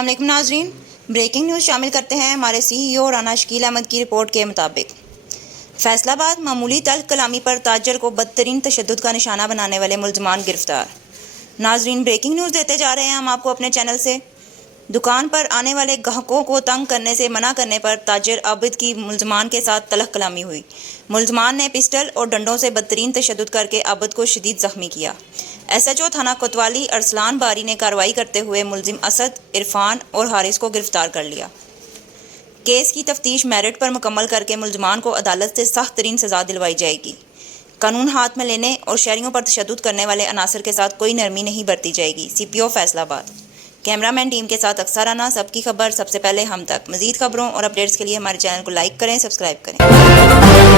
अस्सलाम वालेकुम नाजरीन, ब्रेकिंग न्यूज़ शामिल करते हैं हमारे CEO राना शकील अहमद की रिपोर्ट के मुताबिक। फैसलाबाद मामूली तल्ख कलामी पर ताजर को बदतरीन तशद्दुद का निशाना बनाने वाले मुल्ज़मान गिरफ्तार। नाजरीन, ब्रेकिंग न्यूज़ देते जा रहे हैं हम आपको अपने चैनल से। दुकान पर आने वाले ग्राहकों को तंग करने से मना करने पर ताजर आबिद की मुल्ज़मान के साथ तलख कलामी हुई। मुल्ज़मान ने पिस्टल और डंडों से बदतरीन तशद्दुद करके आबिद को शदीद ज़ख्मी किया। SHO थाना कोतवाली अरसलान बारी ने कार्रवाई करते हुए मुल्ज़िम असद, इरफान और हारिस को गिरफ्तार कर लिया। केस की तफ्तीश मेरिट पर मुकम्मल करके मुल्ज़मान को अदालत से सख्त तरीन सज़ा दिलवाई जाएगी। कानून हाथ में लेने और शहरियों पर तशद्दुद करने वाले अनासर के साथ कोई नरमी नहीं बरती जाएगी। CPO फैसलाबाद। कैमरामैन टीम के साथ अक्सर राना, सबकी खबर सबसे पहले हम तक। मज़ीद खबरों और अपडेट्स के लिए हमारे चैनल को लाइक करें, सब्सक्राइब करें।